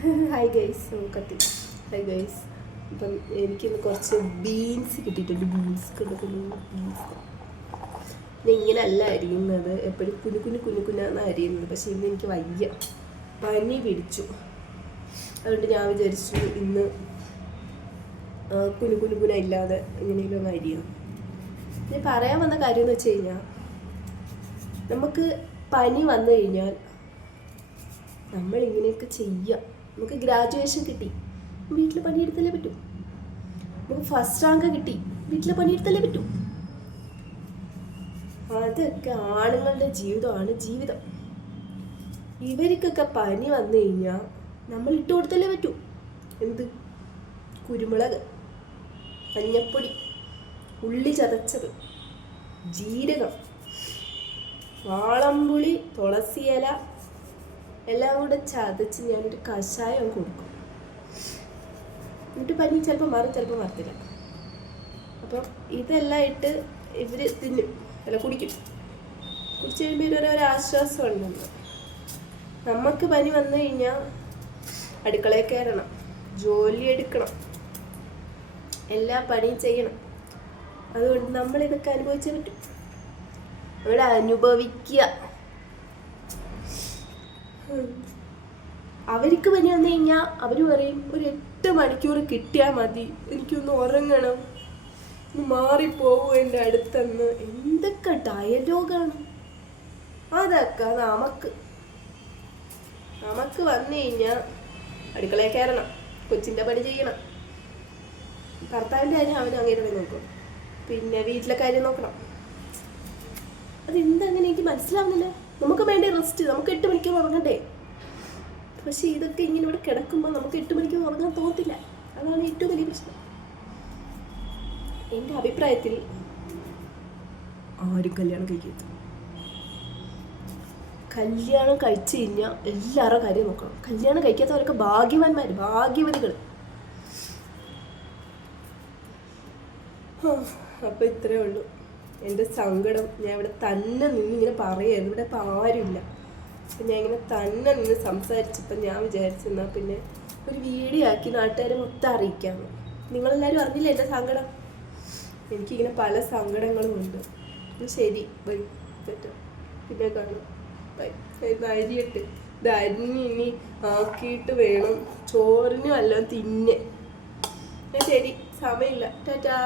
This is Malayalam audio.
ഹായ് ഗൈസ് നോക്കത്തി ഹായ് ഗൈസ് ഇപ്പം എനിക്കിന്ന് കുറച്ച് ബീൻസ് കിട്ടിയിട്ടുണ്ട്. ബീൻസ് കൊടുക്കുന്നു ബീൻസ് ഇങ്ങനെ അല്ല അരിയുന്നത്. എപ്പോഴും കുഞ്ഞു കുഞ്ഞു കുഞ്ഞു കുഞ്ഞാന്ന് അരിയുന്നത്. പക്ഷേ ഇന്ന് എനിക്ക് വയ്യ. പനി പിടിച്ചു. അതുകൊണ്ട് ഞാൻ വിചാരിച്ചു ഇന്ന് കുനു കുഞ്ഞു കുഞ്ഞ ഇല്ലാതെ എങ്ങനെയെങ്കിലും ഒന്ന് അരിയാം. ഞാൻ പറയാൻ വന്ന കാര്യം എന്ന് വെച്ച് കഴിഞ്ഞാൽ നമുക്ക് പനി വന്നു കഴിഞ്ഞാൽ നമ്മൾ ഇങ്ങനെയൊക്കെ ചെയ്യാം. നമുക്ക് ഗ്രാജുവേഷൻ കിട്ടി. വീട്ടിൽ പണിയെടുത്തല്ലേ പറ്റൂ. നമുക്ക് ഫസ്റ്റ് റാങ്ക് കിട്ടി. വീട്ടിൽ പണിയെടുത്തല്ലേ പറ്റൂ. അതൊക്കെ ആണുങ്ങളുടെ ജീവിതമാണ് ജീവിതം. ഇവർക്കൊക്കെ പനി വന്നു കഴിഞ്ഞാൽ നമ്മൾ ഇട്ട് കൊടുത്തല്ലേ പറ്റൂ. എന്ത്? കുരുമുളക് മഞ്ഞപ്പൊടി ഉള്ളി ചതച്ചത് ജീരകം വാളംപുളി തുളസിയില എല്ലാം കൂടെ ചതച്ച് ഞാനൊരു കഷായം കൊടുക്കും. എന്നിട്ട് പനി ചിലപ്പോൾ മാറും ചിലപ്പോൾ മാറത്തില്ല. അപ്പം ഇതെല്ലാം ഇട്ട് ഇവർ തിന്നും അല്ല കുടിക്കും. കുടിച്ച് കഴിയുമ്പോൾ ഇവരൊരു ആശ്വാസം ഉണ്ടെന്ന് നമുക്ക് പനി വന്നു കഴിഞ്ഞാൽ അടുക്കളയിൽ കയറണം ജോലി എടുക്കണം എല്ലാ പണിയും ചെയ്യണം. അതുകൊണ്ട് നമ്മൾ ഇതൊക്കെ അനുഭവിച്ചേ പറ്റും. ഇവിടെ അനുഭവിക്കുക. അവർക്ക് പനി വന്നു കഴിഞ്ഞാൽ അവർ പറയും ഒരു എട്ട് മണിക്കൂർ കിട്ടിയാൽ മതി. എനിക്കൊന്ന് ഉറങ്ങണം. ഒന്ന് മാറിപ്പോവും എന്റെ അടുത്തെന്ന്. എന്തൊക്കെ ഡയലോഗാണ് അതൊക്കെ നമുക്ക് നമുക്ക് വന്നു കഴിഞ്ഞാൽ അടുക്കളയിൽ കയറണം. കൊച്ചിന്റെ പണി ചെയ്യണം. ഭർത്താവിന്റെ കാര്യം അവൻ അങ്ങനെ നോക്കും. പിന്നെ വീട്ടിലെ കാര്യം നോക്കണം. അതെന്തങ്ങനെ എനിക്ക് മനസ്സിലാവുന്നില്ല. നമുക്ക് വേണ്ട റെസ്റ്റ് നമുക്ക് എട്ട് മണിക്കൂർ ഉറങ്ങണ്ടേ? പക്ഷേ ഇതൊക്കെ ഇങ്ങനെ ഇവിടെ കിടക്കുമ്പോൾ നമുക്ക് എട്ട് മണിക്കൂർ ഉറങ്ങാൻ തോന്നത്തില്ല. അതാണ് ഏറ്റവും വലിയ പ്രശ്നം. എന്റെ അഭിപ്രായത്തിൽ ആരും കല്യാണം കഴിക്കരുത്. കല്യാണം കഴിച്ചു കഴിഞ്ഞാൽ എല്ലാവരുടെ കാര്യം നോക്കണം. കല്യാണം കഴിക്കാത്തവരൊക്കെ ഭാഗ്യവാന്മാർ ഭാഗ്യവതികൾ അപ്പോൾ ഇത്രയേ ഉള്ളൂ. എന്റെ സങ്കടം ഞാൻ ഇവിടെ തന്നെ നിന്ന് ഇങ്ങനെ പറയായിരുന്നു ഇവിടെ ഇപ്പം ആരുമില്ല. അപ്പം ഞാൻ ഇങ്ങനെ തന്നെ നിന്ന് സംസാരിച്ചപ്പോൾ ഞാൻ വിചാരിച്ചെന്നാൽ പിന്നെ ഒരു വീഡിയോ ആക്കി നാട്ടുകാരെ മൊത്തം അറിയിക്കാമെന്ന് നിങ്ങളെല്ലാവരും അറിഞ്ഞില്ല എന്റെ സങ്കടം? എനിക്കിങ്ങനെ പല സങ്കടങ്ങളും ഉണ്ട്. ശരി. ബൈ. പറ്റോ പിന്നെ കാണാം. ബൈ. അരിയിട്ട് ഇത് അരിഞ്ഞ് ഇനി ആക്കിയിട്ട് വേണം ചോറിനും എല്ലാം തിന്നെ ശരി. സമയമില്ല. ടാറ്റാ.